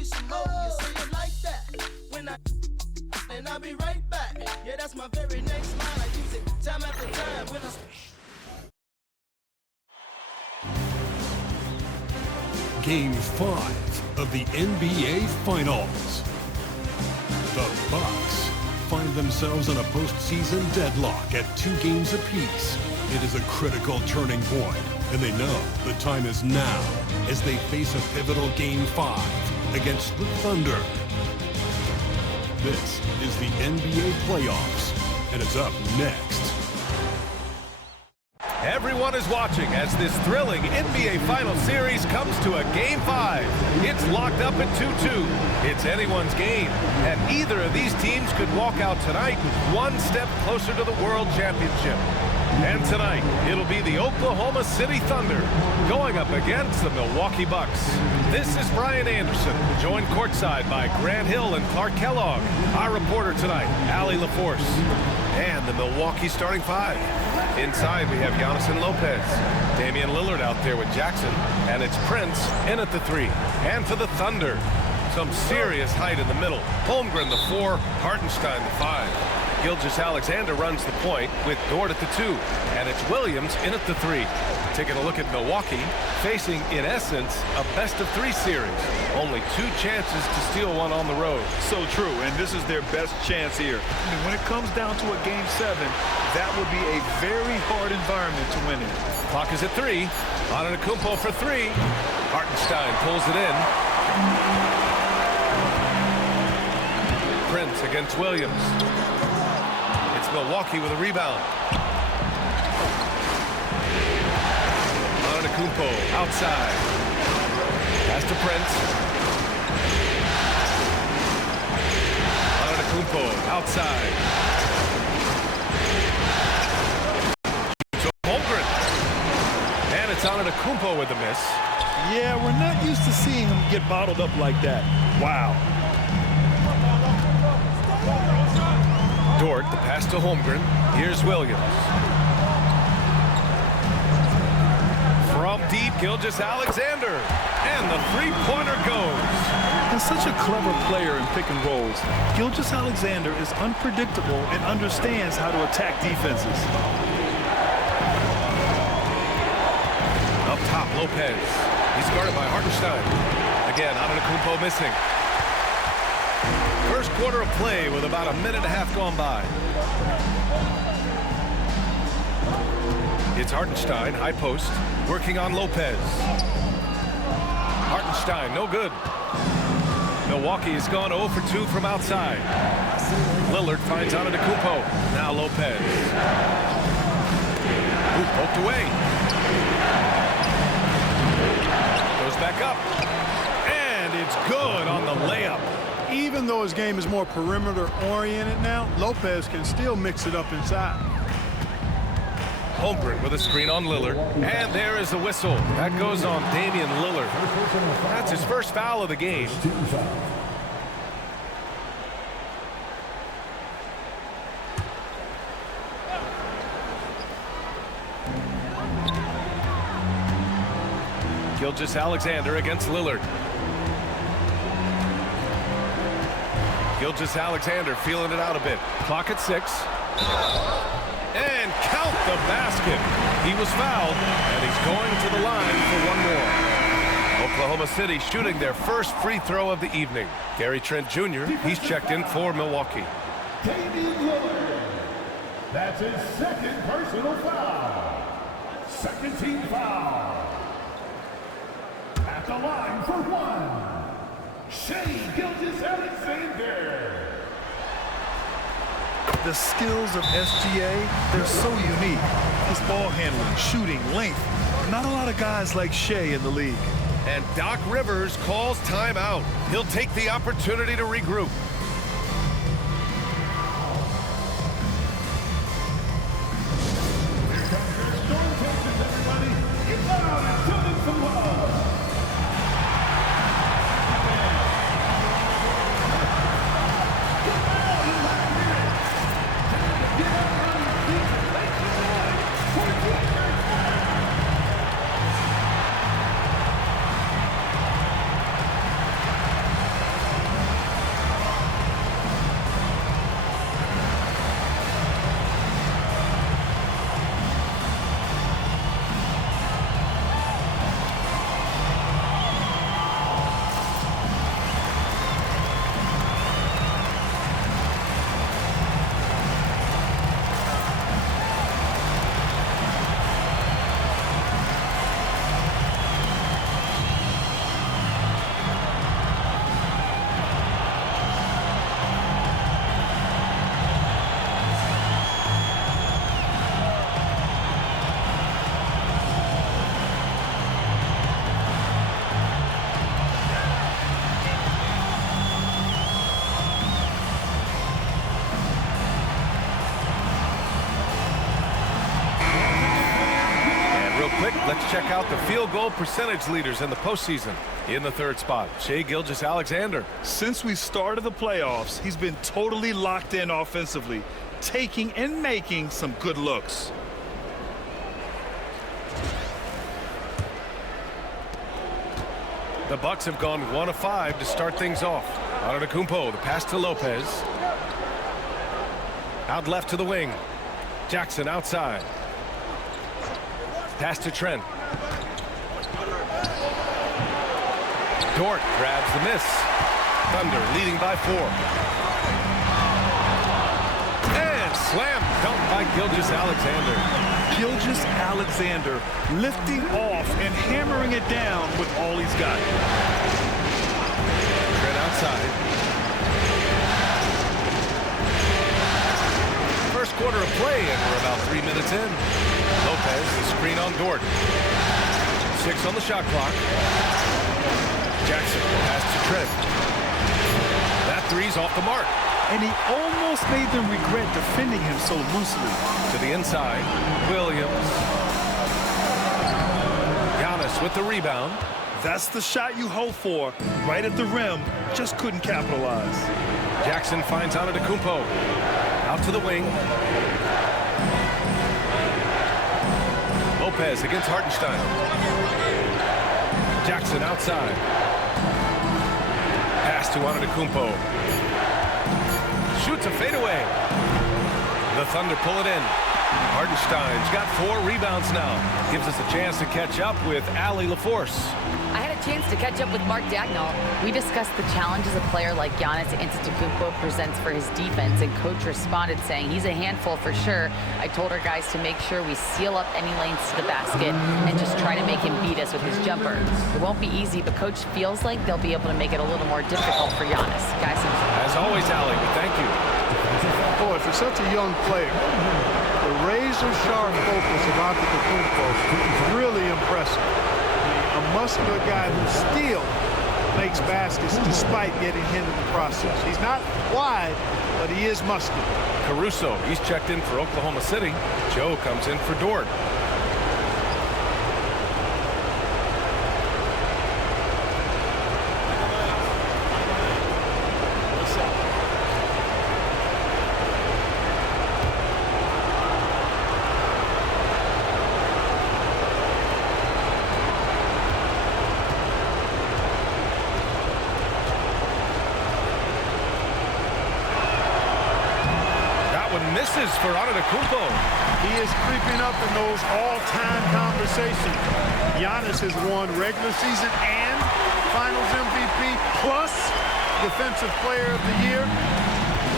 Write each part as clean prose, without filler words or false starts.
me some more. You say it like that. And I'll be right back. Yeah, that's my very next line. I use it time after time when I. Game 5 of the NBA Finals. The Bucks find themselves on a postseason deadlock at 2 games apiece. It is a critical turning point, and they know the time is now as they face a pivotal Game 5 against the Thunder. This is the NBA playoffs, and it's up next. Everyone is watching as this thrilling NBA Final Series comes to a Game 5. It's locked up at 2-2. It's anyone's game, and either of these teams could walk out tonight one step closer to the World Championship. And tonight, it'll be the Oklahoma City Thunder going up against the Milwaukee Bucks. This is Brian Anderson, joined courtside by Grant Hill and Clark Kellogg. Our reporter tonight, Allie LaForce, and the Milwaukee starting 5. Inside, we have Giannis and Lopez. Damian Lillard out there with Jackson, and it's Prince in at the 3. And for the Thunder, some serious height in the middle. Holmgren the 4, Hartenstein the 5. Gilgeous-Alexander runs the point with Dort at the 2, and it's Williams in at the 3. Taking a look at Milwaukee, facing, in essence, a best-of-3 series. Only 2 chances to steal one on the road. So true, and this is their best chance here. I mean, when it comes down to a Game 7, that would be a very hard environment to win in. Clock is at 3. Antetokounmpo for 3. Hartenstein pulls it in. Prince against Williams. It's Milwaukee with a rebound. Antetokounmpo outside. Pass to Prince. Antetokounmpo outside. So Holmgren. And it's Antetokounmpo with the miss. Yeah, we're not used to seeing him get bottled up like that. Wow. Dort, the pass to Holmgren. Here's Williams. From deep, Gilgeous-Alexander. And the three-pointer goes. He's such a clever player in pick and rolls. Gilgeous-Alexander is unpredictable and understands how to attack defenses. Up top, Lopez. He's guarded by Hartenstein. Again, Antetokounmpo missing. First quarter of play with about a minute and a half gone by. It's Hartenstein, high post, working on Lopez. Hartenstein, no good. Milwaukee has gone 0 for 2 from outside. Lillard finds Antetokounmpo. Now Lopez. Ooh, poked away. Goes back up. And it's good on the layup. Even though his game is more perimeter-oriented now, Lopez can still mix it up inside. Holmgren with a screen on Lillard. And there is the whistle. That goes on Damian Lillard. That's his first foul of the game. Gilgeous-Alexander against Lillard. Gilgeous-Alexander feeling it out a bit. Clock at 6. And count the basket. He was fouled, and he's going to the line for one more. Oklahoma City shooting their first free throw of the evening. Gary Trent Jr., he's checked in for Milwaukee. Damian Lillard. That's his second personal foul. Second team foul. At the line for 1. Shai Gilgeous-Alexander. The skills of SGA, they're so unique. His ball handling, shooting, length. Not a lot of guys like Shai in the league. And Doc Rivers calls timeout. He'll take the opportunity to regroup. Here comes your storm Texans, everybody. Get loud and show them some love. check out the field goal percentage leaders in the postseason. In the third spot, Shai Gilgeous-Alexander. Since we started the playoffs, he's been totally locked in offensively, taking and making some good looks. The Bucks have gone 1 of 5 to start things off. Antetokounmpo, the pass to Lopez. Out left to the wing. Jackson outside. Pass to Trent. Dort grabs the miss. Thunder leading by 4. And slam dunk by Gilgeous-Alexander. Gilgeous-Alexander lifting off and hammering it down with all he's got. Trent outside. First quarter of play, and we're about 3 minutes in. Lopez, the screen on Dort. 6 on the shot clock. Jackson pass to Trent. That three's off the mark. And he almost made them regret defending him so loosely. To the inside, Williams. Giannis with the rebound. That's the shot you hope for. Right at the rim, just couldn't capitalize. Jackson finds Antetokounmpo. Out to the wing. Lopez against Hartenstein. Jackson outside. Pass to Antetokounmpo. Shoots a fadeaway. The Thunder pull it in. Hartenstein's got 4 rebounds now. Gives us a chance to catch up with Allie LaForce. I had a chance to catch up with Mark Dagnall. We discussed the challenges a player like Giannis Antetokounmpo presents for his defense, and coach responded saying he's a handful for sure. I told our guys to make sure we seal up any lanes to the basket and just try to make him beat us with his jumper. It won't be easy, but coach feels like they'll be able to make it a little more difficult for Giannis. Guys, as always, Allie, we thank you. Boy, for such a young player, the razor-sharp focus of Antetokounmpo is really impressive. A muscular guy who still makes baskets despite getting hit in the process. He's not wide, but he is muscular. Caruso, he's checked in for Oklahoma City. Joe comes in for Dort. Misses for Antetokounmpo. He is creeping up in those all-time conversations. Giannis has won regular season and Finals MVP plus Defensive Player of the Year.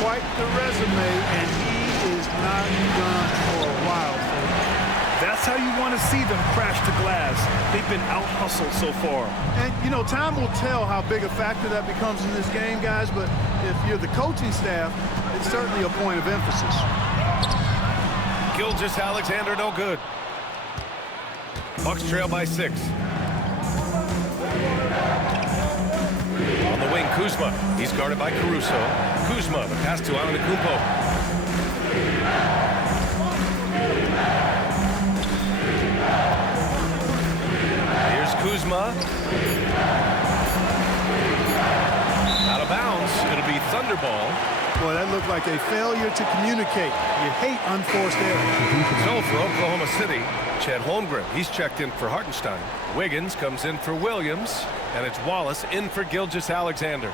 Quite the resume, and he is not done for a while. That's how you want to see them crash the glass. They've been out-hustled so far. And, you know, time will tell how big a factor that becomes in this game, guys, but if you're the coaching staff, it's certainly a point of emphasis. Gilgeous-Alexander no good. Bucks trail by 6. On the wing, Kuzma. He's guarded by Caruso. Kuzma, the pass to Antetokounmpo. Here's Kuzma. Out of bounds. It'll be Thunder ball. Boy, that looked like a failure to communicate. You hate unforced errors. So for Oklahoma City, Chet Holmgren, he's checked in for Hartenstein. Wiggins comes in for Williams, and it's Wallace in for Gilgeous-Alexander.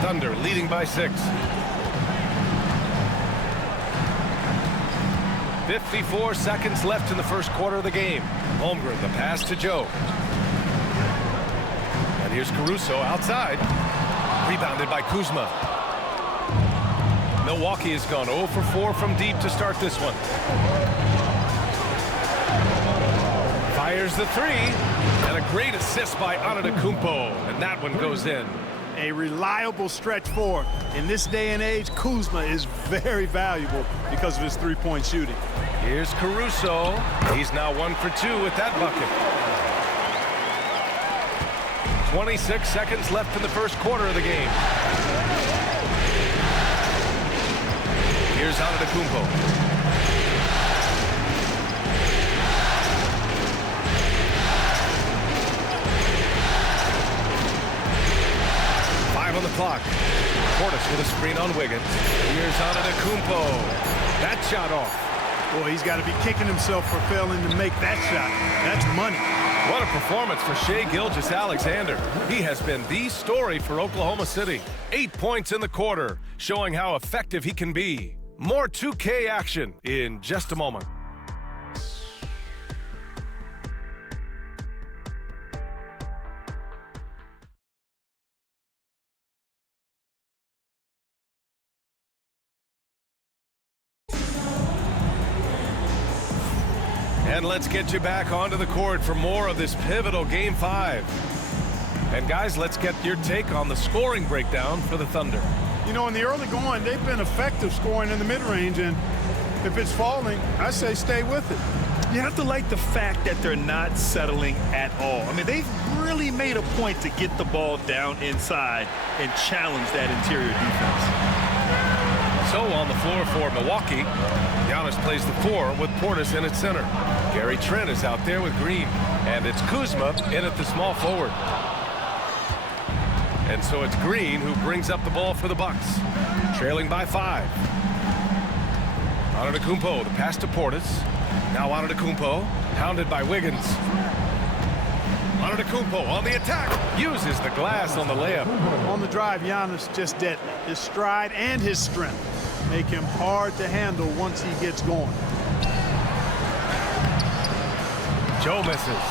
Thunder leading by 6. 54 seconds left in the first quarter of the game. Holmgren, the pass to Joe. And here's Caruso outside. Rebounded by Kuzma. Milwaukee has gone 0 for 4 from deep to start this one. Fires the 3. And a great assist by Antetokounmpo. And that one goes in. A reliable stretch forward. In this day and age, Kuzma is very valuable because of his three-point shooting. Here's Caruso. He's now 1 for 2 with that bucket. 26 seconds left in the first quarter of the game. Here's Antetokounmpo. On the clock. Portis with a screen on Wiggins. Here's Antetokounmpo. That shot off. Boy, he's got to be kicking himself for failing to make that shot. That's money. What a performance for Shai Gilgeous-Alexander. He has been the story for Oklahoma City. 8 points in the quarter, showing how effective he can be. More 2K action in just a moment. And let's get you back onto the court for more of this pivotal Game 5. And guys, let's get your take on the scoring breakdown for the Thunder. You know, in the early going, they've been effective scoring in the mid-range, and if it's falling, I say stay with it. You have to like the fact that they're not settling at all. I mean, they've really made a point to get the ball down inside and challenge that interior defense. So on the floor for Milwaukee, Giannis plays the 4 with Portis in at center. Gary Trent is out there with Green, and it's Kuzma in at the small forward. And so it's Green who brings up the ball for the Bucks, trailing by 5. Antetokounmpo, the pass to Portis. Now Antetokounmpo, hounded by Wiggins. Antetokounmpo on the attack, uses the glass on the layup. On the drive, Giannis just detonate. His stride and his strength make him hard to handle once he gets going. Joe misses.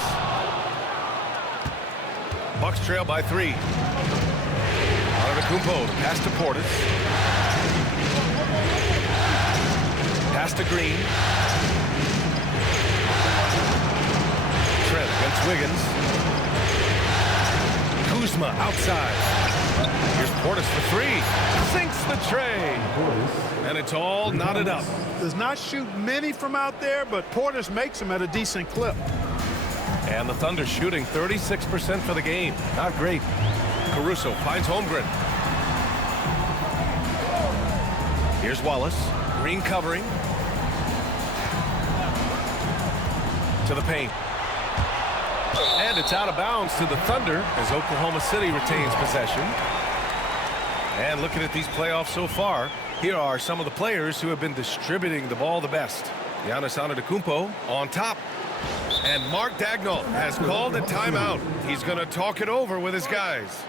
Bucks trail by 3. Antetokounmpo, the pass to Portis. Pass to Green. Trent against Wiggins. Kuzma outside. Here's Portis for 3. Sinks the tray. And it's all knotted up. Does not shoot many from out there, but Portis makes them at a decent clip. And the Thunder shooting 36% for the game. Not great. Caruso finds Holmgren. Here's Wallace. Green covering. To the paint. And it's out of bounds to the Thunder as Oklahoma City retains possession. And looking at these playoffs so far, here are some of the players who have been distributing the ball the best. Giannis Antetokounmpo on top. And Mark Daigneault has called a timeout. He's going to talk it over with his guys.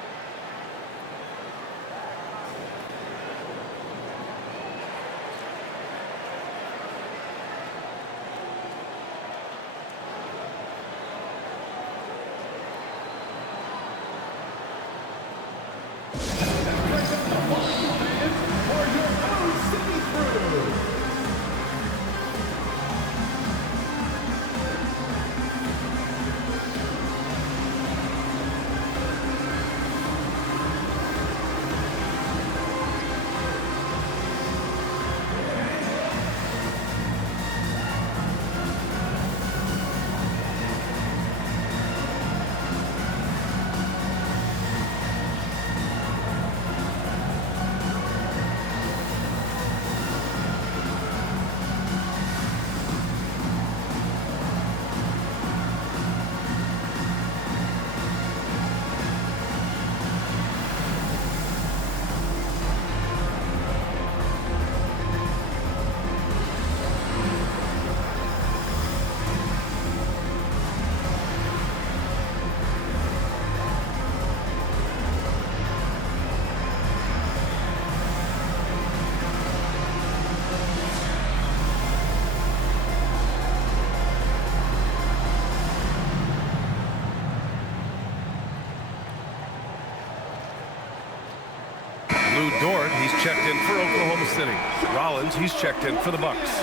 Lou Dort, he's checked in for Oklahoma City. Rollins, he's checked in for the Bucks.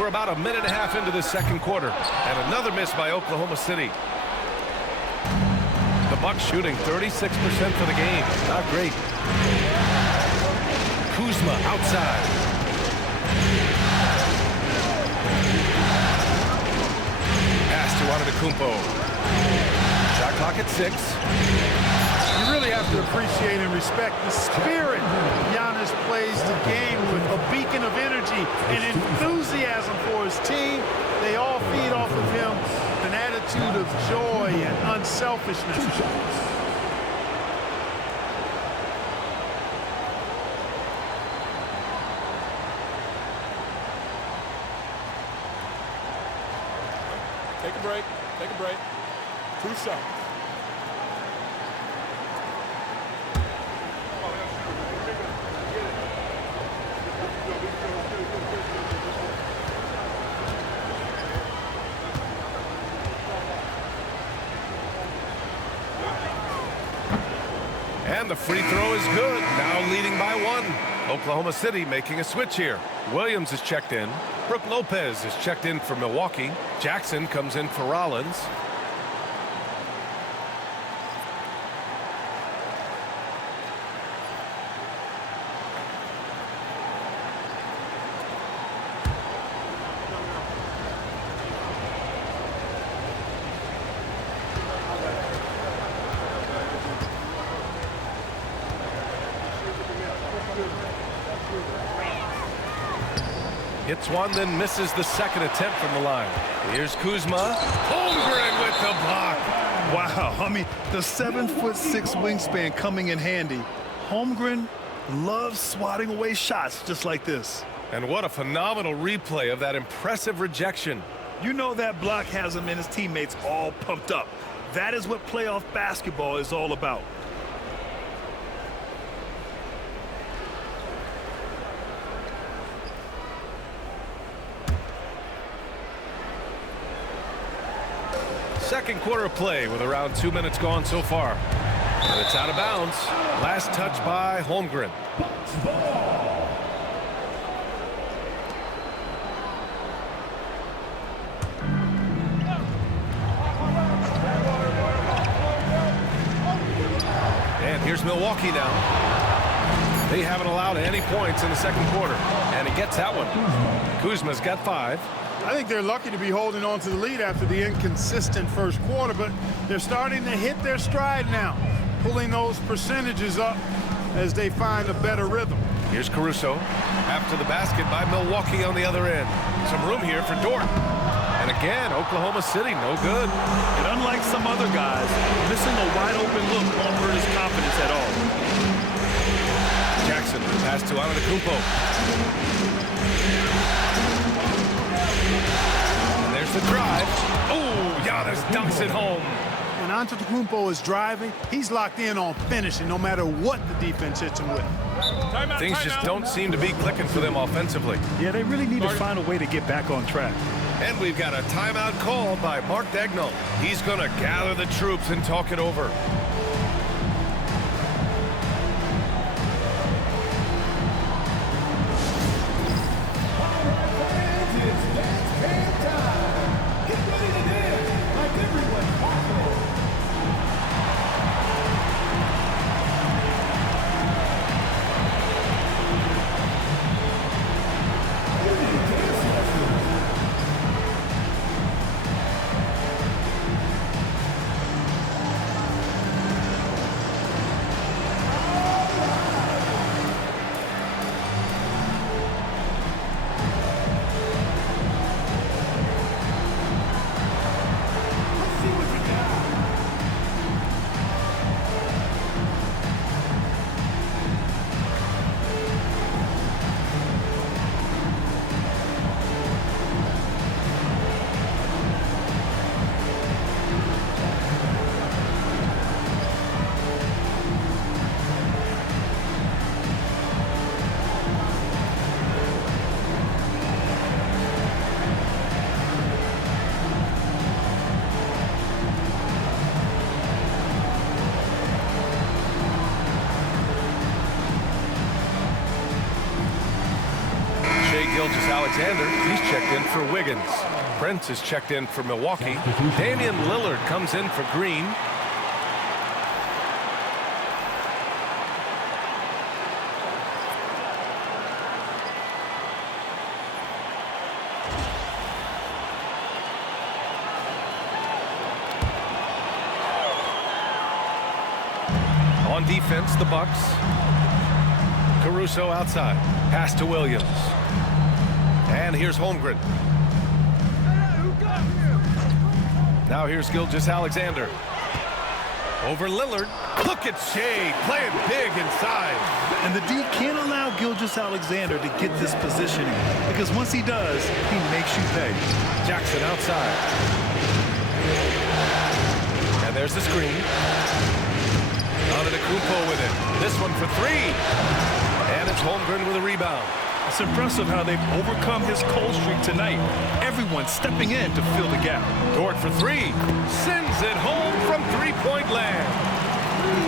We're about a minute and a half into the second quarter, and another miss by Oklahoma City. The Bucks shooting 36% for the game. Not great. Kuzma outside. Pass to Antetokounmpo. Shot clock at 6. You really have to appreciate and respect the spirit Giannis plays the game with, a beacon of energy and enthusiasm for his team. They all feed off of him, an attitude of joy and unselfishness. Take a break. Take a break. 2 shots. And the free throw is good. Now leading by 1. Oklahoma City making a switch here. Williams is checked in. Brook Lopez is checked in for Milwaukee. Jackson comes in for Rollins. Hits one, then misses the second attempt from the line. Here's Kuzma. Holmgren with the block. Wow, I mean, the 7'6" wingspan coming in handy. Holmgren loves swatting away shots just like this. And what a phenomenal replay of that impressive rejection. You know that block has him and his teammates all pumped up. That is what playoff basketball is all about. Second quarter of play with around 2 minutes gone so far. And it's out of bounds. Last touch by Holmgren. And here's Milwaukee now. They haven't allowed any points in the second quarter. And he gets that one. Kuzma's got 5. I think they're lucky to be holding on to the lead after the inconsistent first quarter, but they're starting to hit their stride now, pulling those percentages up as they find a better rhythm. Here's Caruso. After the basket by Milwaukee on the other end. Some room here for Dort. And again, Oklahoma City, no good. And unlike some other guys, missing a wide-open look won't hurt his confidence at all. Jackson, pass to Antetokounmpo. And there's the drive. Oh, Giannis dunks it home. When Antetokounmpo is driving, he's locked in on finishing no matter what the defense hits him with. Things just don't seem to be clicking for them offensively. Yeah, they really need to find a way to get back on track. And we've got a timeout called by Mark Daigneault. He's going to gather the troops and talk it over. Alexander, he's checked in for Wiggins. Prince is checked in for Milwaukee. Damian Lillard comes in for Green. on defense, the Bucks. Caruso outside. Pass to Williams. And here's Holmgren. Now here's Gilgeous-Alexander. Over Lillard. Look at Shea playing big inside. And the D can't allow Gilgeous-Alexander to get this positioning, because once he does, he makes you pay. Jackson outside. And there's the screen. Antetokounmpo with it. This one for three. And it's Holmgren with a rebound. It's impressive how they've overcome his cold streak tonight. Everyone stepping in to fill the gap. Dort for three. Sends it home from three-point land.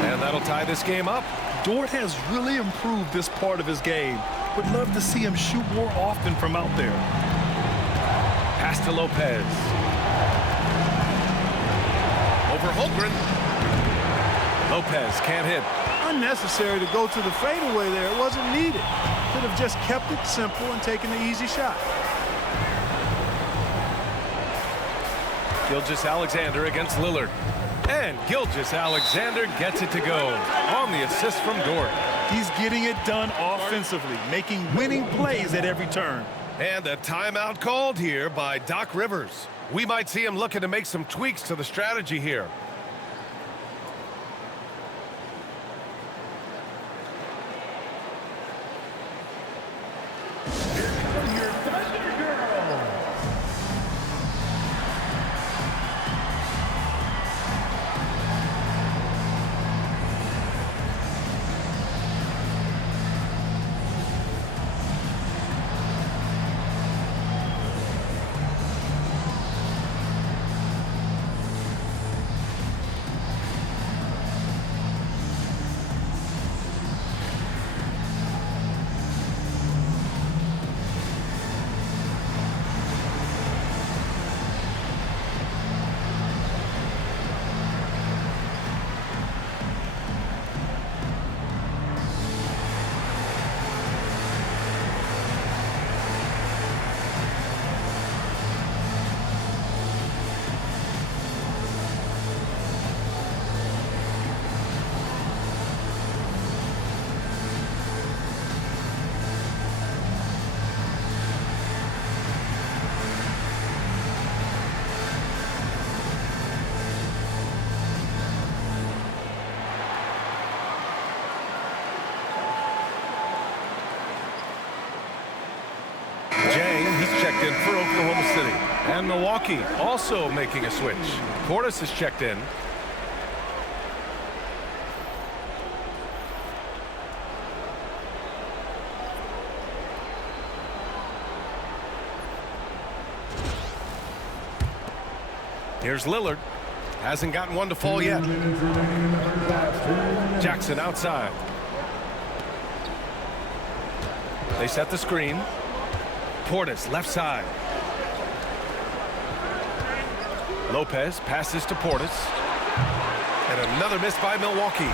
And that'll tie this game up. Dort has really improved this part of his game. Would love to see him shoot more often from out there. Pass to Lopez. Over Holmgren. Lopez can't hit. Unnecessary to go to the fadeaway there. It wasn't needed. Could have just kept it simple and taken the easy shot. Gilgeous-Alexander against Lillard. And Gilgeous-Alexander gets it to go on the assist from Dort. He's getting it done offensively, making winning plays at every turn. And a timeout called here by Doc Rivers. We might see him looking to make some tweaks to the strategy here. Checked in for Oklahoma City. And Milwaukee also making a switch. Portis is checked in. Here's Lillard. Hasn't gotten one to fall yet. Jackson outside. They set the screen. Portis left side. Lopez passes to Portis. And another miss by Milwaukee.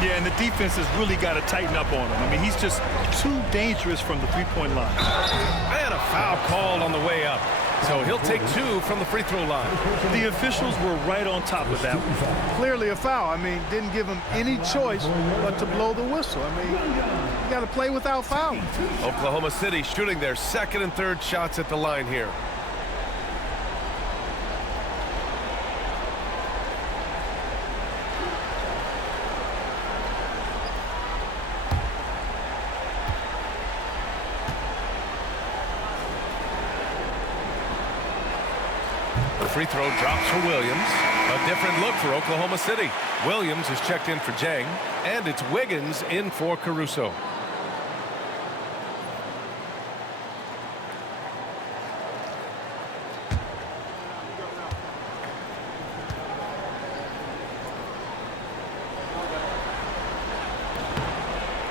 Yeah, and the defense has really got to tighten up on him. I mean, he's just too dangerous from the three-point line. And a foul called on the way up. So he'll take two from the free throw line. The officials were right on top of that one. Clearly a foul. I mean, didn't give him any choice but to blow the whistle. I mean, you got to play without fouling. Oklahoma City shooting their second and third shots at the line here. The free throw drops for Williams. A different look for Oklahoma City. Williams is checked in for Jang, and it's Wiggins in for Caruso.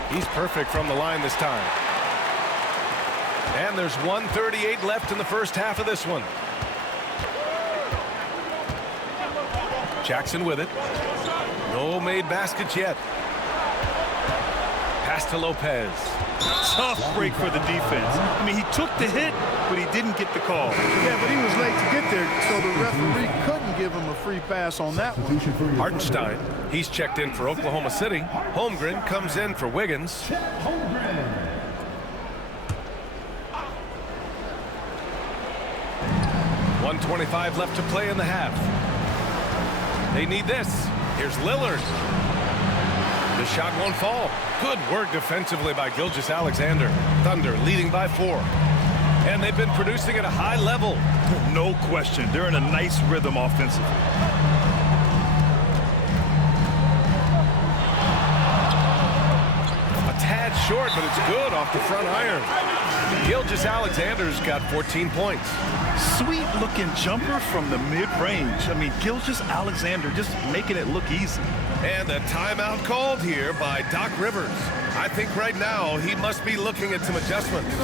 He's perfect from the line this time. And there's 1:38 left in the first half of this one. Jackson with it. No made baskets yet. Pass to Lopez. Tough break for the defense. I mean, he took the hit, but he didn't get the call. Yeah, but he was late to get there, so the referee couldn't give him a a free pass on that one. Hartenstein, he's checked in for Oklahoma City. Holmgren comes in for Wiggins. 1:25 left to play in the half. They need this. Here's Lillard. The shot won't fall. Good work defensively by Gilgeous-Alexander. Thunder leading by 4. And they've been producing at a high level. No question. They're in a nice rhythm offensively. A tad short, but it's good off the front iron. Gilgeous-Alexander's got 14 points. Sweet looking jumper from the mid-range. I mean, Gilgeous-Alexander just making it look easy. And a timeout called here by Doc Rivers. I think right now he must be looking at some adjustments.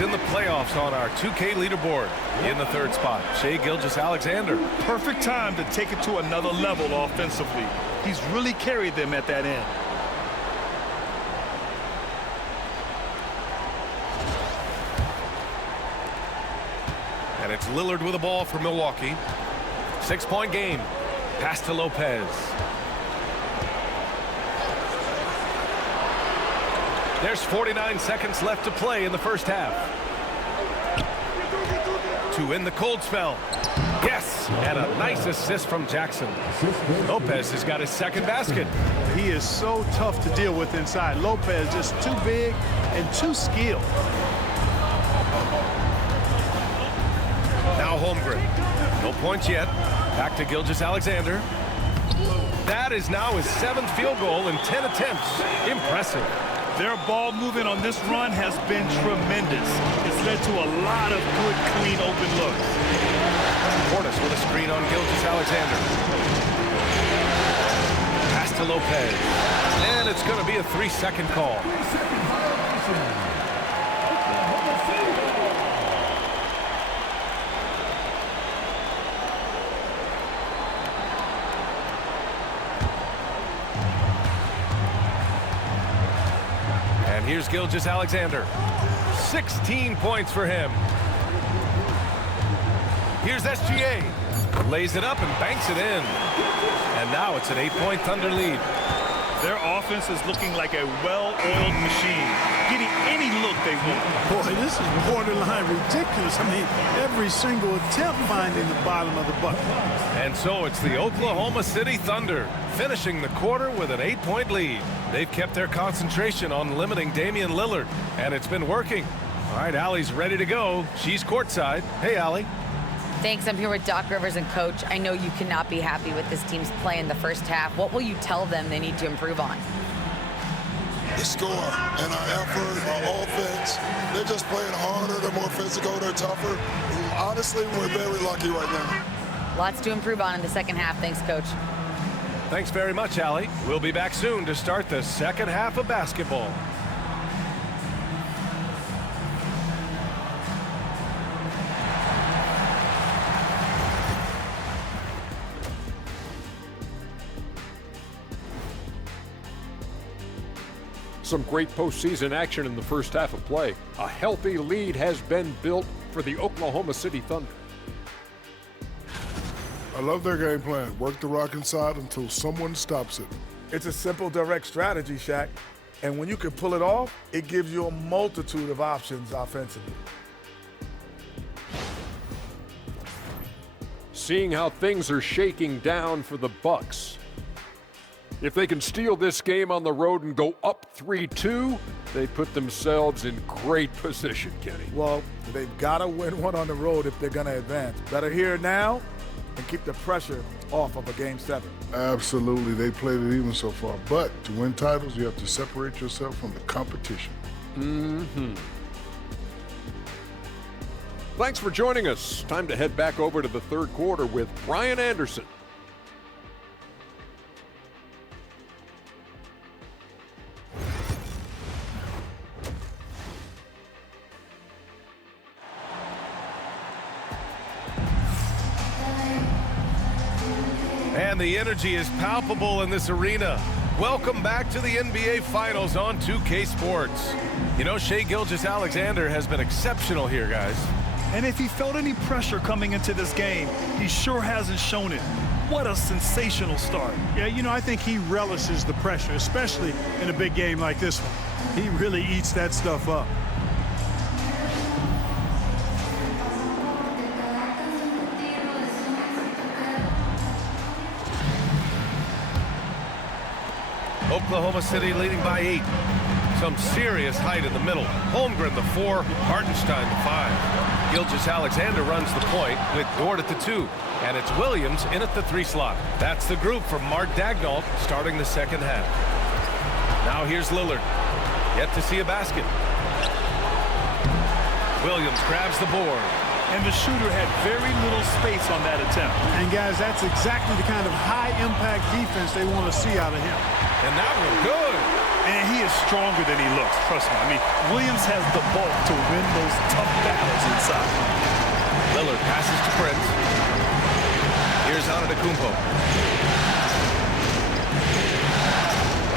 In the playoffs on our 2K leaderboard. In the third spot, Shai Gilgeous-Alexander. Perfect time to take it to another level offensively. He's really carried them at that end. And it's Lillard with the ball for Milwaukee. 6-point game. Pass to Lopez. There's 49 seconds left to play in the first half. To end the cold spell. Yes, and a nice assist from Jackson. Lopez has got his second basket. He is so tough to deal with inside. Lopez just too big and too skilled. Now Holmgren. No points yet. Back to Gilgeous-Alexander. That is now his 7th field goal in 10 attempts. Impressive. Their ball movement on this run has been tremendous. It's led to a lot of good, clean, open looks. Portis with a screen on Gilgeous-Alexander. Pass to Lopez. And it's going to be a 3-second call. And here's Gilgeous-Alexander. 16 points for him. Here's SGA. Lays it up and banks it in. And now it's an 8-point Thunder lead. Their offense is looking like a well-oiled machine, getting any look they want. Boy, this is borderline ridiculous. I mean, every single attempt finding the bottom of the bucket. And so it's the Oklahoma City Thunder finishing the quarter with an 8-point lead. They've kept their concentration on limiting Damian Lillard, and it's been working. All right, Allie's ready to go. She's courtside. Hey, Allie. Thanks. I'm here with Doc Rivers and Coach. I know you cannot be happy with this team's play in the first half. What will you tell them they need to improve on? The score and our effort, our offense. They're just playing harder. They're more physical. They're tougher. Honestly, we're very lucky right now. Lots to improve on in the second half. Thanks, Coach. Thanks very much, Allie. We'll be back soon to start the second half of basketball. Some great postseason action in the first half of play. A healthy lead has been built for the Oklahoma City Thunder. I love their game plan. Work the rock inside until someone stops it. It's a simple, direct strategy, Shaq. And when you can pull it off, it gives you a multitude of options offensively. Seeing how things are shaking down for the Bucks. If they can steal this game on the road and go up 3-2, they put themselves in great position, Kenny. Well, they've got to win one on the road if they're going to advance. Better here now and keep the pressure off of a Game 7. Absolutely. They played it even so far. But to win titles, you have to separate yourself from the competition. Thanks for joining us. Time to head back over to the third quarter with Brian Anderson. And the energy is palpable in this arena. Welcome back to the NBA Finals on 2K Sports. You know, Shai Gilgeous-Alexander has been exceptional here, guys. And if he felt any pressure coming into this game, he sure hasn't shown it. What a sensational start. Yeah, you know, I think he relishes the pressure, especially in a big game like this one. He really eats that stuff up. Oklahoma City leading by 8. Some serious height in the middle. Holmgren the 4, Hartenstein the 5. Gilgeous-Alexander runs the point with Dort at the 2. And it's Williams in at the 3 slot. That's the group from Mark Daigneault starting the second half. Now here's Lillard. Yet to see a basket. Williams grabs the board. And the shooter had very little space on that attempt. And guys, that's exactly the kind of high-impact defense they want to see out of him. And that one good. And he is stronger than he looks, trust me. I mean, Williams has the bulk to win those tough battles inside. Lillard passes to Prince. Here's Antetokounmpo.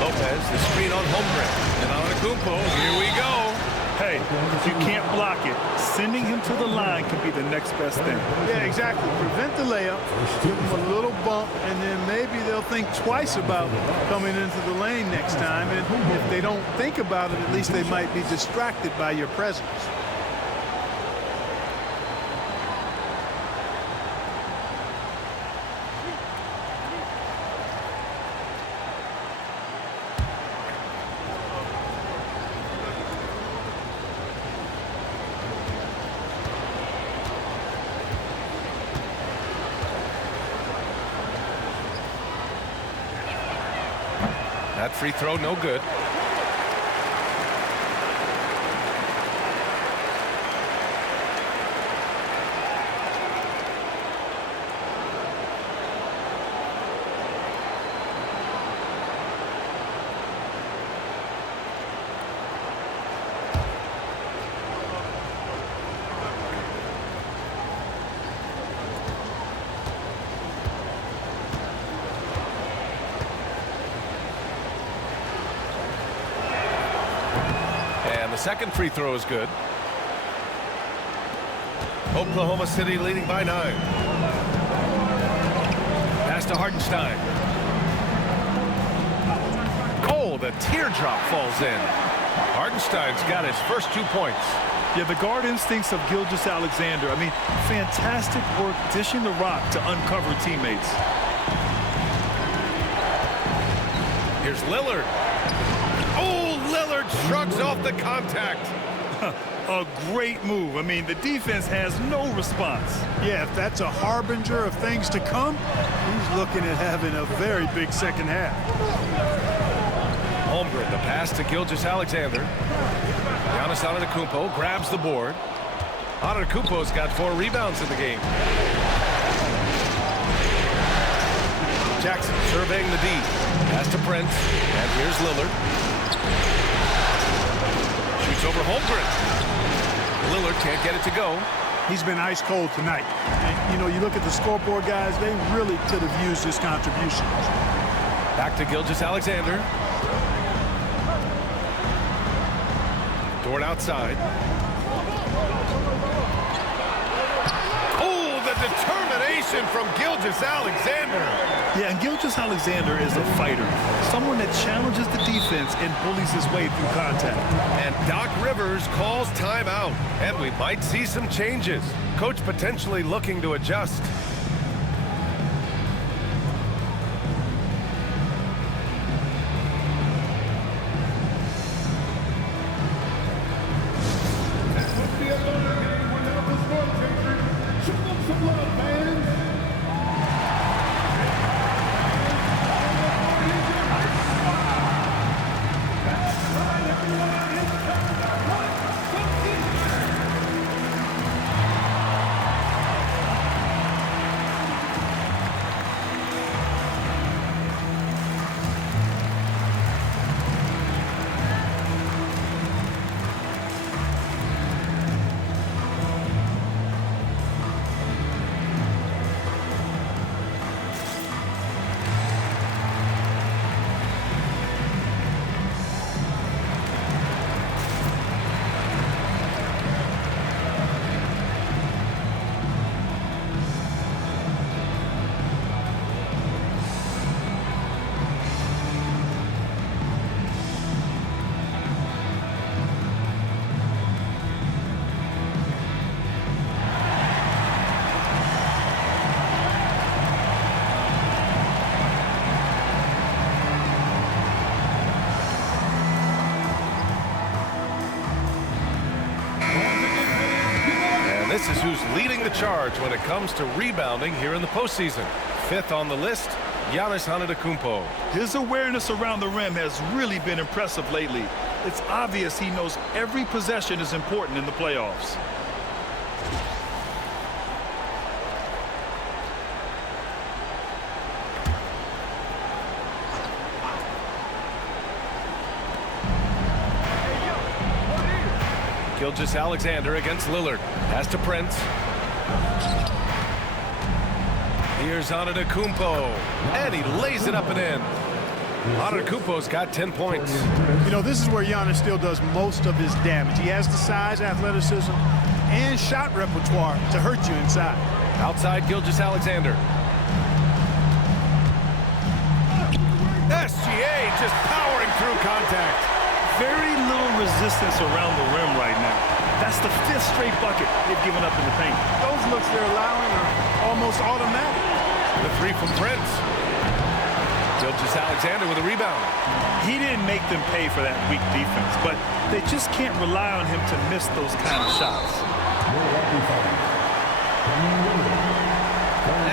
Lopez, the screen on Holmgren. And Antetokounmpo, here we go. Hey, if you can't block it, sending him to the line can be the next best thing. Yeah, exactly. Prevent the layup, give them a little bump, and then maybe they'll think twice about coming into the lane next time. And if they don't think about it, at least they might be distracted by your presence. That free throw, no good. Second free throw is good. Oklahoma City leading by 9. Pass to Hartenstein. Oh, the teardrop falls in. Hartenstein's got his first 2 points. Yeah, the guard instincts of Gilgeous-Alexander. I mean, fantastic work dishing the rock to uncover teammates. Here's Lillard. Lillard shrugs off the contact. A great move. I mean, the defense has no response. Yeah, if that's a harbinger of things to come, he's looking at having a very big second half. Holmgren, the pass to Gilgeous-Alexander. Giannis Antetokounmpo grabs the board. Antetokounmpo's got 4 rebounds in the game. Jackson surveying the D. Pass to Prince. And here's Lillard. Shoots over Holmgren. Lillard can't get it to go. He's been ice cold tonight. And, you know, you look at the scoreboard, guys, they really could have used his contribution. Back to Gilgeous-Alexander. Dort outside. Oh, the determination aggression from Gilgeous Alexander. Yeah, and Gilgeous Alexander is a fighter, someone that challenges the defense and bullies his way through contact. And Doc Rivers calls timeout, and we might see some changes. Coach potentially looking to adjust. This is who's leading the charge when it comes to rebounding here in the postseason. 5th on the list, Giannis Antetokounmpo. His awareness around the rim has really been impressive lately. It's obvious he knows every possession is important in the playoffs. Gilgeous Alexander against Lillard. Pass to Prince. Here's Antetokounmpo. And he lays it up and in. Antetokounmpo's got 10 points. You know, this is where Giannis still does most of his damage. He has the size, athleticism, and shot repertoire to hurt you inside. Outside Gilgeous Alexander. SGA just powering through contact. Very little resistance around the rim right now. That's the 5th straight bucket they've given up in the paint. Those looks they're allowing are almost automatic. The 3 from Prince. Gilgeous Alexander with a rebound. He didn't make them pay for that weak defense, but they just can't rely on him to miss those kind of shots.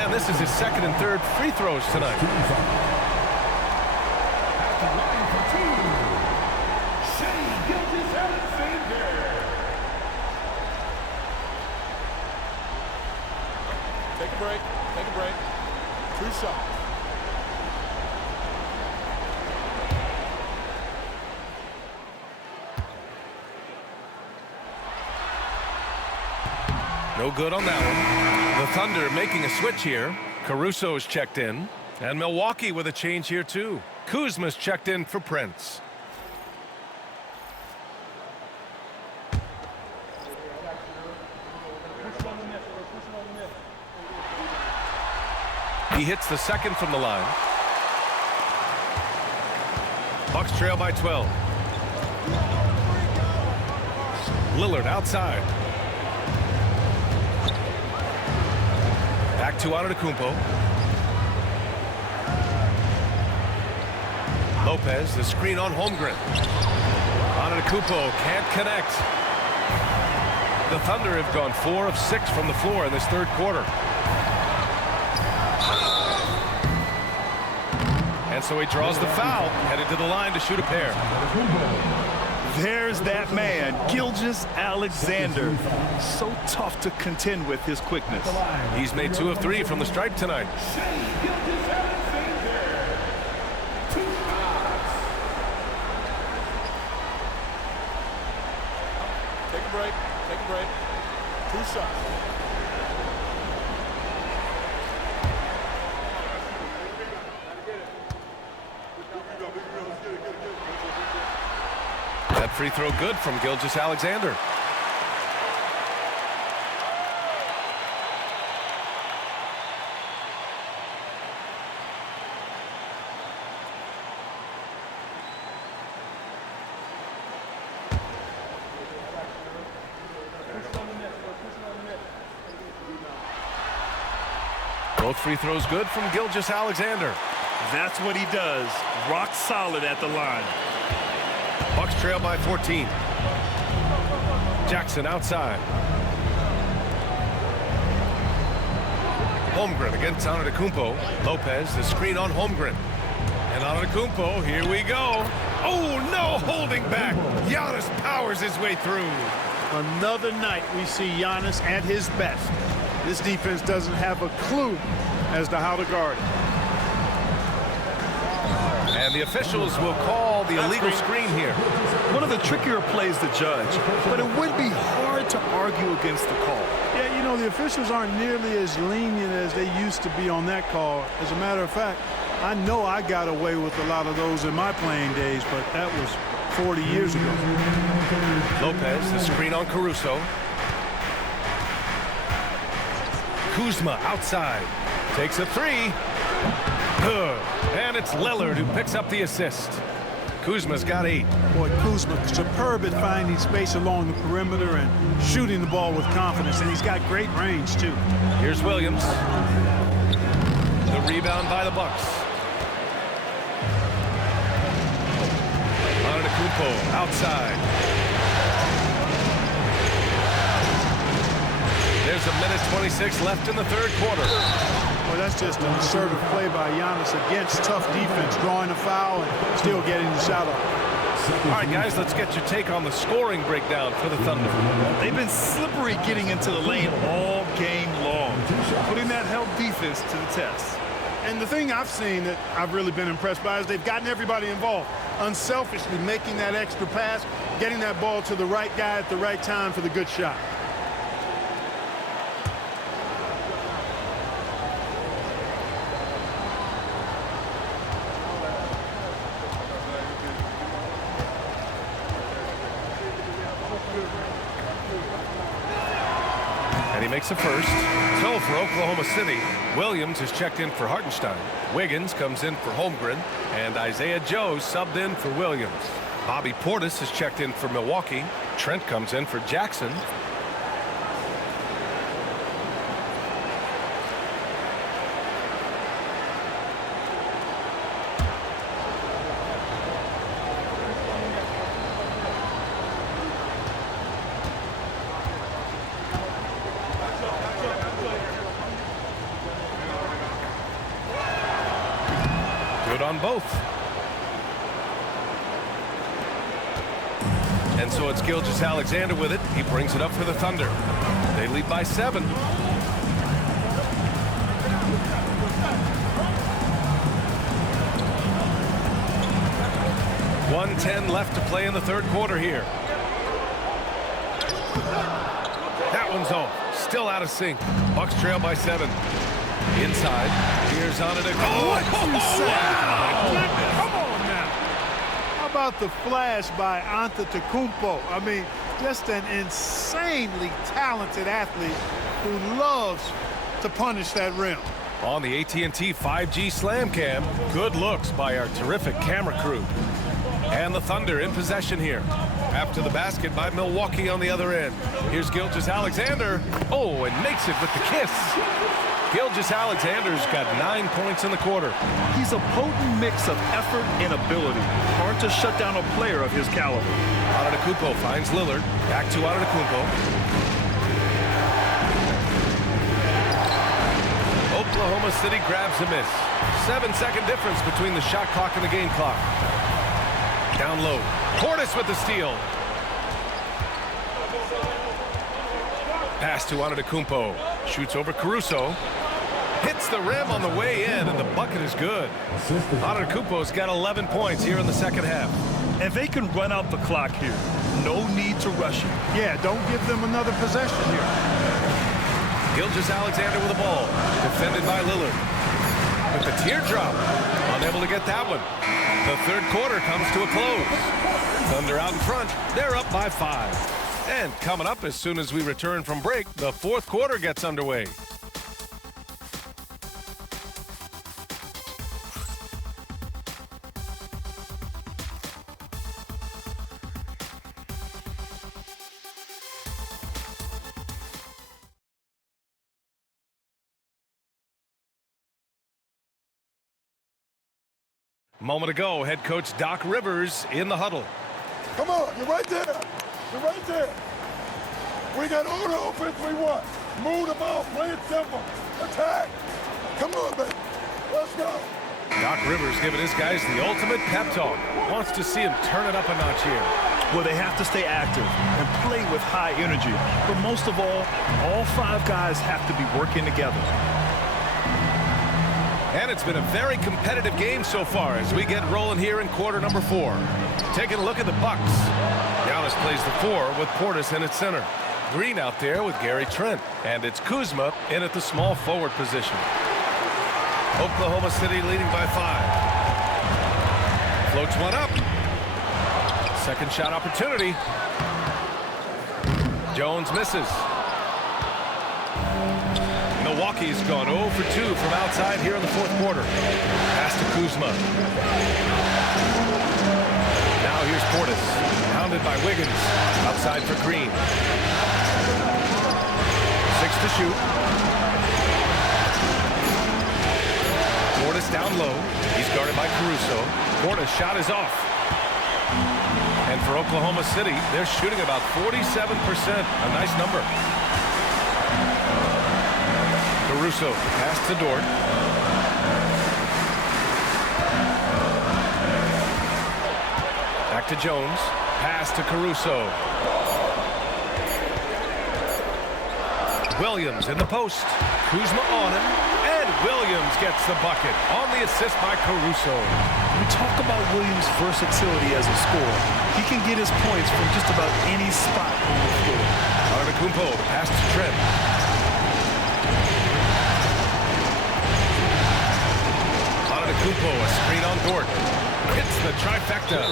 And this is his 2nd and 3rd free throws tonight. Take a break. Take a break. 2 shots. No good on that one. The Thunder making a switch here. Caruso's checked in. And Milwaukee with a change here too. Kuzma's checked in for Prince. He hits the 2nd from the line. Bucks trail by 12. Lillard outside. Back to Antetokounmpo. Lopez, the screen on Holmgren. Antetokounmpo can't connect. The Thunder have gone 4 of 6 from the floor in this 3rd quarter. And so he draws the foul, headed to the line to shoot a pair. There's that man, Gilgeous Alexander. So tough to contend with his quickness. He's made 2 of 3 from the stripe tonight. Take a break. Take a break. 2 shots. That free throw good from Gilgeous Alexander. Both free throws good from Gilgeous-Alexander. That's what he does. Rock solid at the line. Bucks trail by 14. Jackson outside. Holmgren against Antetokounmpo. Lopez, the screen on Holmgren. And Antetokounmpo, here we go. Oh, no holding back. Giannis powers his way through. Another night we see Giannis at his best. This defense doesn't have a clue as to how to guard him. And the officials will call the illegal screen here. One of the trickier plays to judge, but it would be hard to argue against the call. Yeah, you know, the officials aren't nearly as lenient as they used to be on that call. As a matter of fact, I know I got away with a lot of those in my playing days, but that was 40 years ago. Lopez, the screen on Caruso. Kuzma outside. Takes a three. Good. And it's Lillard who picks up the assist. Kuzma's got 8. Boy, Kuzma, superb at finding space along the perimeter and shooting the ball with confidence, and he's got great range, too. Here's Williams. The rebound by the Bucks. Antetokounmpo outside. There's a minute 26 left in the third quarter. Well, that's just an assertive play by Giannis against tough defense, drawing a foul and still getting the shot off. All right, guys, let's get your take on the scoring breakdown for the Thunder. They've been slippery getting into the lane all game long, putting that help defense to the test. And the thing I've seen that I've really been impressed by is they've gotten everybody involved, unselfishly making that extra pass, getting that ball to the right guy at the right time for the good shot. And he makes a first. 12 for Oklahoma City. Williams is checked in for Hartenstein. Wiggins comes in for Holmgren. And Isaiah Joe subbed in for Williams. Bobby Portis is checked in for Milwaukee. Trent comes in for Jackson. Good on both. And so it's Gilgeous-Alexander with it. He brings it up for the Thunder. They lead by 7. .110 left to play in the third quarter here. That one's off. Still out of sync. Bucks trail by 7. Inside. Here's Antetokounmpo. What you say? Come on now. How about the flash by Antetokounmpo? I mean, just an insanely talented athlete who loves to punish that rim. On the AT&T 5G Slam Cam, good looks by our terrific camera crew. And the Thunder in possession here. After the basket by Milwaukee on the other end. Here's Gilgeous-Alexander. Oh, and makes it with the kiss. Gilgeous-Alexander's got 9 points in the quarter. He's a potent mix of effort and ability. Hard to shut down a player of his caliber. Antetokounmpo finds Lillard. Back to Antetokounmpo. Oklahoma City grabs a miss. 7-second difference between the shot clock and the game clock. Down low. Portis with the steal. Pass to Antetokounmpo. Shoots over Caruso. Hits the rim on the way in, and the bucket is good. Antetokounmpo's got 11 points here in the second half. And they can run out the clock here. No need to rush it. Yeah, don't give them another possession here. Gilgeous-Alexander with the ball. Defended by Lillard. With the teardrop. Unable to get that one. The third quarter comes to a close. Thunder out in front. They're up by 5. And coming up as soon as we return from break, the fourth quarter gets underway. A moment ago, head coach Doc Rivers in the huddle. Come on, you're right there. You're right there. We got all the offense we want. Move the ball, play it simple. Attack. Come on, baby. Let's go. Doc Rivers giving his guys the ultimate pep talk. Wants to see him turn it up a notch here. Well, they have to stay active and play with high energy. But most of all 5 guys have to be working together. And it's been a very competitive game so far as we get rolling here in quarter number 4. Taking a look at the Bucks. Giannis plays the 4 with Portis in its center. Green out there with Gary Trent. And it's Kuzma in at the small forward position. Oklahoma City leading by 5. Floats one up. Second shot opportunity. Jones misses. Milwaukee's gone 0 for 2 from outside here in the 4th quarter. Pass to Kuzma. Now here's Portis. Pounded by Wiggins. Outside for Green. 6 to shoot. Portis down low. He's guarded by Caruso. Portis' shot is off. And for Oklahoma City, they're shooting about 47%. A nice number. Caruso pass to Dort. Back to Jones. Pass to Caruso. Williams in the post. Kuzma on him. And Williams gets the bucket on the assist by Caruso. We talk about Williams' versatility as a scorer. He can get his points from just about any spot on the floor. Antetokounmpo, pass to Trent. Antetokounmpo, a screen on Dort. Hits the trifecta.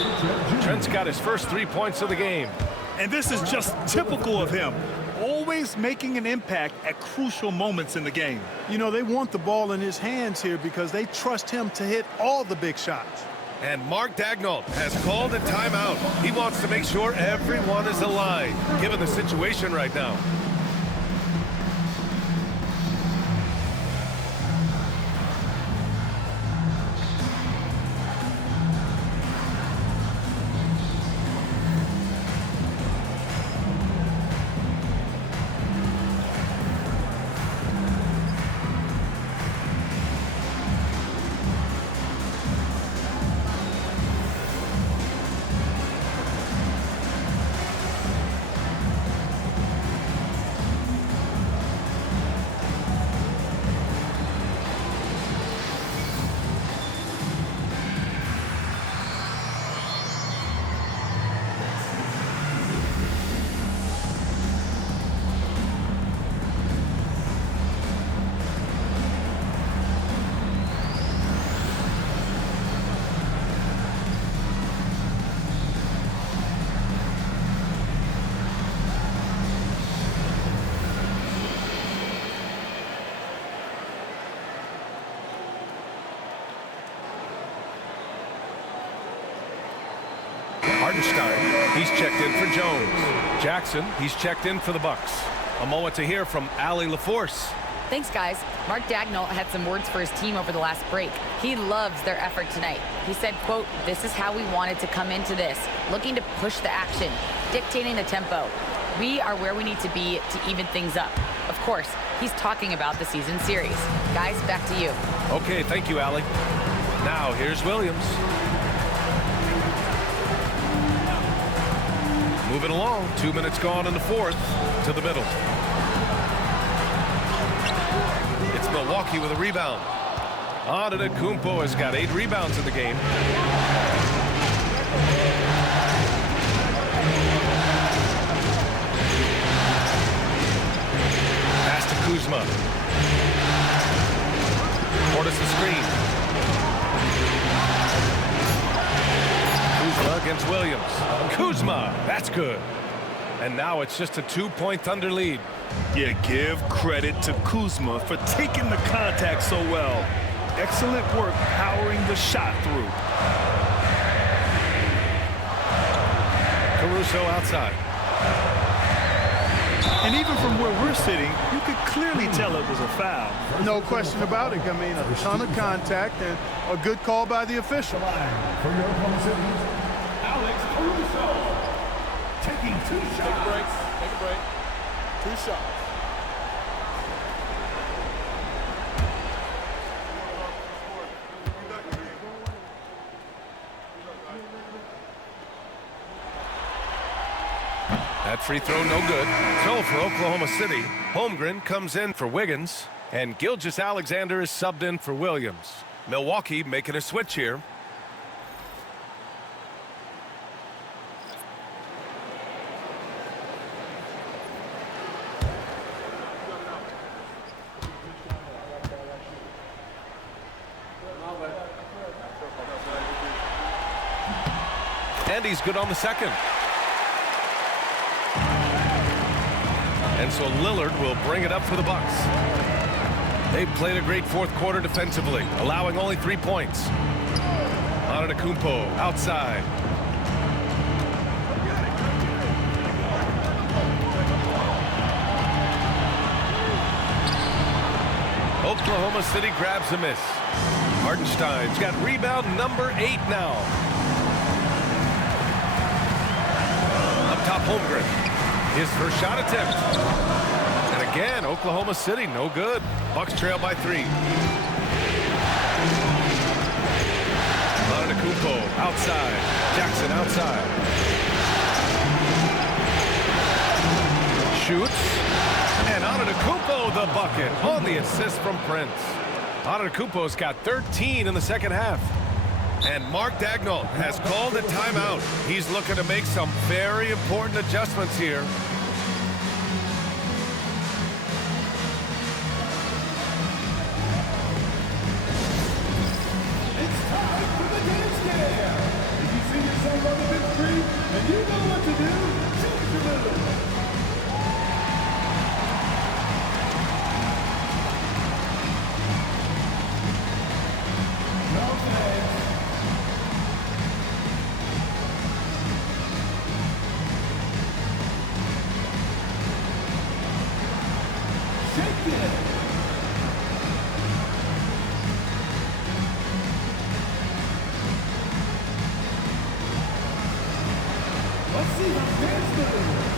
Trent's got his first 3 points of the game. And this is just typical of him. Always making an impact at crucial moments in the game. You know, they want the ball in his hands here because they trust him to hit all the big shots. And Mark Daigneault has called a timeout. He wants to make sure everyone is aligned, given the situation right now. Hartenstein, he's checked in for Jones. Jackson, he's checked in for the Bucks. A moment to hear from Allie LaForce. Thanks, guys. Mark Daigneault had some words for his team over the last break. He loves their effort tonight. He said, quote, "This is how we wanted to come into this, looking to push the action, dictating the tempo. We are where we need to be to even things up." Of course, he's talking about the season series. Guys, back to you. Okay, thank you, Allie. Now, here's Williams. Moving along, 2 minutes gone in the 4th, to the middle. It's Milwaukee with a rebound. Antetokounmpo has got 8 rebounds in the game. Pass to Kuzma. Portis the screen. Kuzma against Williams. Kuzma, that's good. And now it's just a 2-point Thunder lead. Yeah, give credit to Kuzma for taking the contact so well. Excellent work powering the shot through. Caruso outside. And even from where we're sitting, you could clearly tell it was a foul. No question about it. I mean, a ton of contact and a good call by the official. For your opponent, Alex Caruso. Taking 2 shots. Take a break. Take a break. 2 shots. That free throw no good. So for Oklahoma City, Holmgren comes in for Wiggins, and Gilgeous-Alexander is subbed in for Williams. Milwaukee making a switch here. And he's good on the second. And so Lillard will bring it up for the Bucks. They've played a great fourth quarter defensively, allowing only 3 points. Antetokounmpo outside. Oklahoma City grabs a miss. Hartenstein's got rebound number 8 now. Up top, Holmgren. His first shot attempt. And again, Oklahoma City, no good. Bucks trail by 3. Antetokounmpo outside. Jackson outside. Shoots. And Antetokounmpo the bucket on the assist from Prince. Antetokounmpo's got 13 in the second half. And Mark Daigneault has called a timeout. He's looking to make some very important adjustments here. It's time for the dance scale. If you see yourself on the big screen and you know what to do, choose your move. No thanks. Shake it. Let's see how dance moves.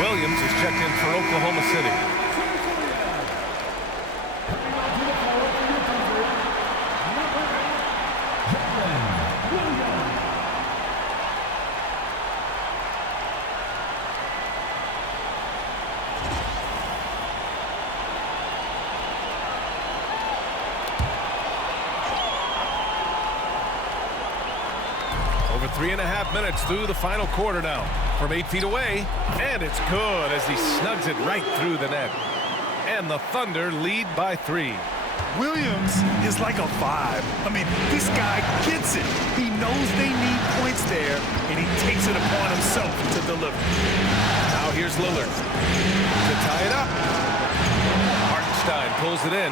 Williams is checked in for Oklahoma City. Over 3.5 minutes through the final quarter now. From 8 feet away, and it's good as he snugs it right through the net. And the Thunder lead by 3. Williams is like a vibe. I mean, this guy gets it. He knows they need points there, and he takes it upon himself to deliver. Now here's Lillard to tie it up. Hartenstein pulls it in.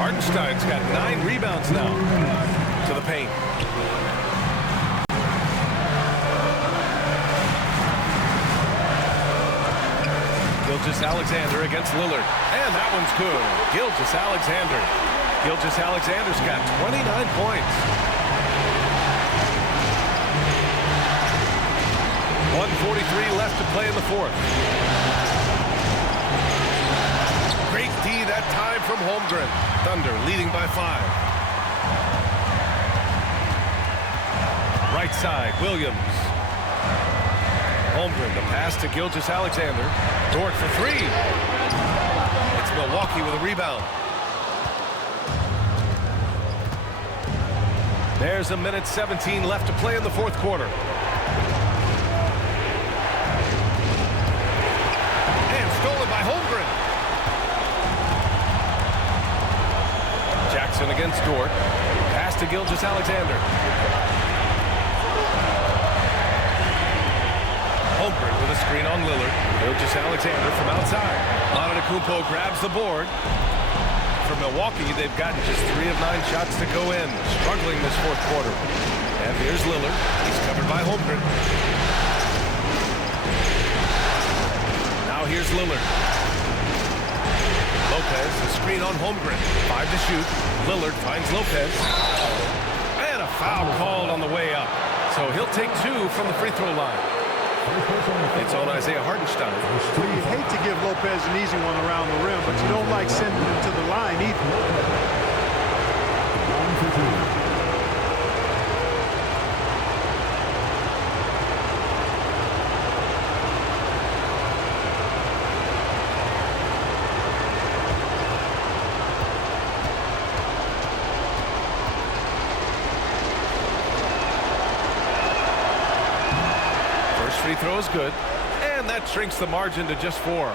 Hartenstein's got 9 rebounds now to the paint. Gilgeous-Alexander against Lillard. And that one's good. Gilgeous-Alexander. Gilgeous-Alexander's got 29 points. 1:43 left to play in the fourth. Great D that time from Holmgren. Thunder leading by 5. Right side, Williams. Holmgren, the pass to Gilgeous-Alexander. Dort for 3. It's Milwaukee with a rebound. There's a minute 17 left to play in the fourth quarter. And stolen by Holmgren. Jackson against Dort. Pass to Gilgeous-Alexander. Holmgren with a screen on Lillard. Gilgeous-Alexander from outside. Antetokounmpo grabs the board. For Milwaukee, they've gotten just 3 of 9 shots to go in. Struggling this fourth quarter. And here's Lillard. He's covered by Holmgren. Now here's Lillard. Lopez, the screen on Holmgren. 5 to shoot. Lillard finds Lopez. And a foul called on the way up. So he'll take 2 from the free throw line. It's on Isaiah Hartenstein. Well, you hate to give Lopez an easy one around the rim, but you don't like sending him to the line either. Free throw is good, and that shrinks the margin to just 4.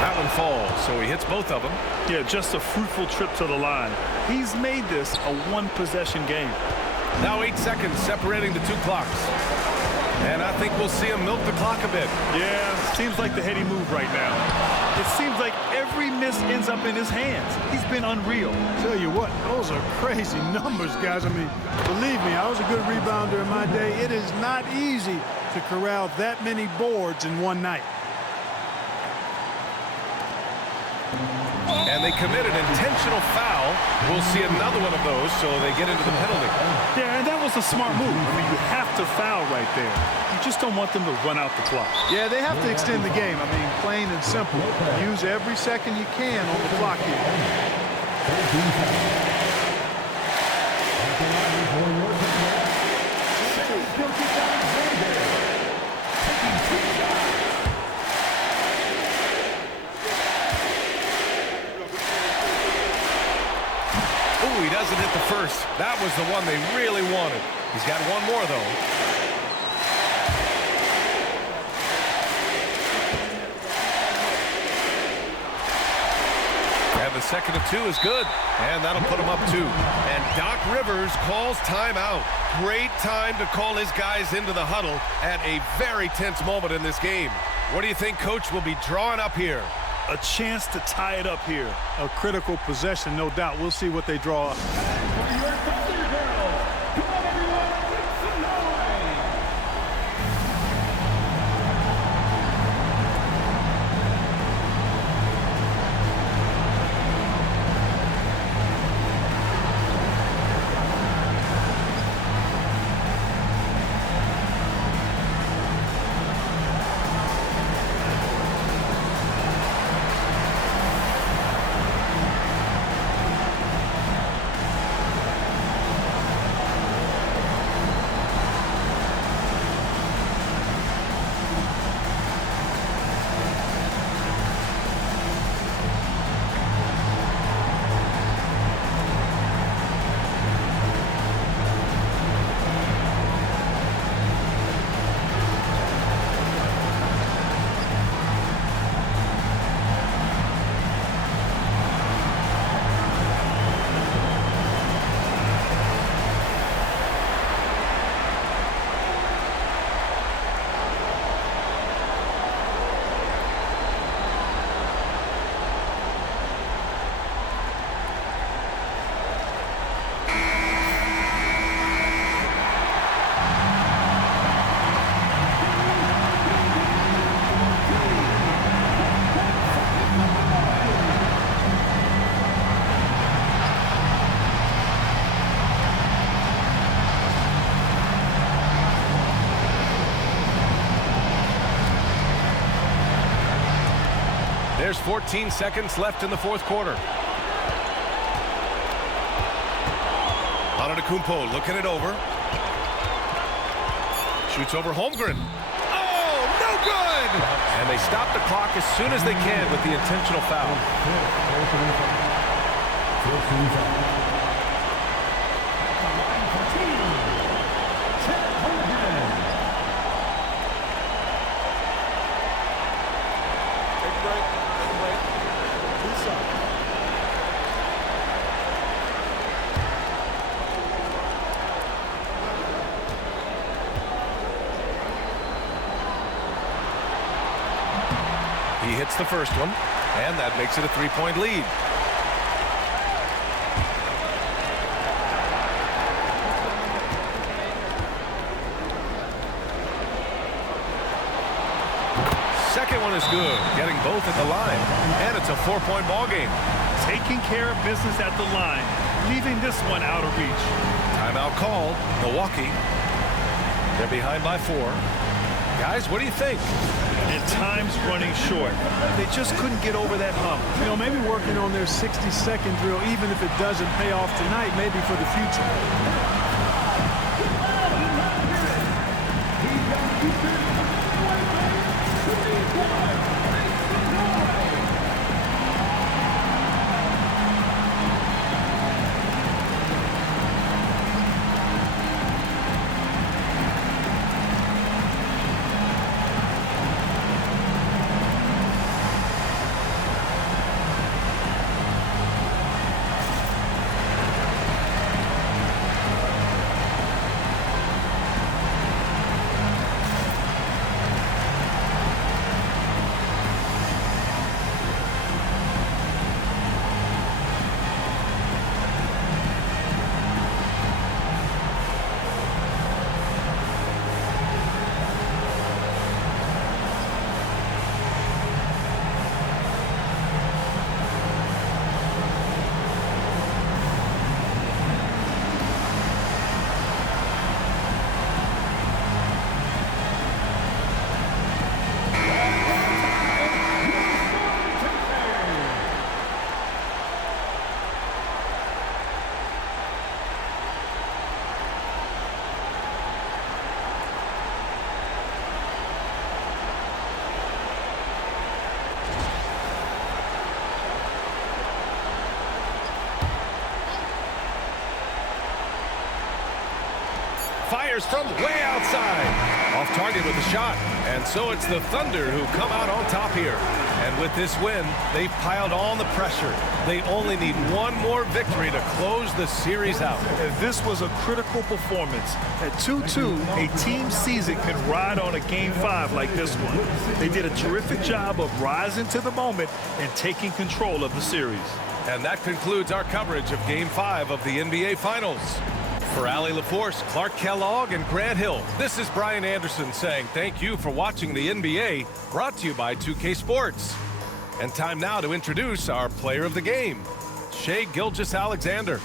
That one falls, so he hits both of them. Yeah, just a fruitful trip to the line. He's made this a one-possession game. Now 8 seconds separating the 2 clocks. And I think we'll see him milk the clock a bit. Yeah, seems like the heady move right now. It seems like every miss ends up in his hands. He's been unreal. Tell you what, those are crazy numbers, guys. I mean, believe me, I was a good rebounder in my day. It is not easy to corral that many boards in one night. And they commit an intentional foul. We'll see another one of those, so they get into the penalty. Yeah, and that was a smart move. I mean, you have to foul right there. You just don't want them to run out the clock. Yeah, they have to extend the game. I mean, plain and simple. Use every second you can on the clock here. He doesn't hit the first. That was the one they really wanted. He's got one more, though. And the second of 2 is good. And that'll put him up 2. And Doc Rivers calls timeout. Great time to call his guys into the huddle at a very tense moment in this game. What do you think Coach will be drawing up here? A chance to tie it up here. A critical possession, no doubt. We'll see what they draw up. There's 14 seconds left in the fourth quarter. Antetokounmpo looking it over. Shoots over Holmgren. Oh, no good! And they stop the clock as soon as they can with the intentional foul. He hits the first one, and that makes it a 3-point lead. Second one is good, getting both at the line, and it's a 4-point ball game. Taking care of business at the line, leaving this one out of reach. Timeout called. Milwaukee. They're behind by 4. Guys, what do you think? And time's running short. They just couldn't get over that hump. You know, maybe working on their 60-second drill, even if it doesn't pay off tonight, maybe for the future. Fires from way outside. Off target with a shot. And so it's the Thunder who come out on top here. And with this win, they've piled on the pressure. They only need one more victory to close the series out. And this was a critical performance. At 2-2, a team season can ride on a Game 5 like this one. They did a terrific job of rising to the moment and taking control of the series. And that concludes our coverage of Game 5 of the NBA Finals. For Allie LaForce, Clark Kellogg, and Grant Hill, this is Brian Anderson saying thank you for watching the NBA, brought to you by 2K Sports. And time now to introduce our player of the game, Shai Gilgeous-Alexander.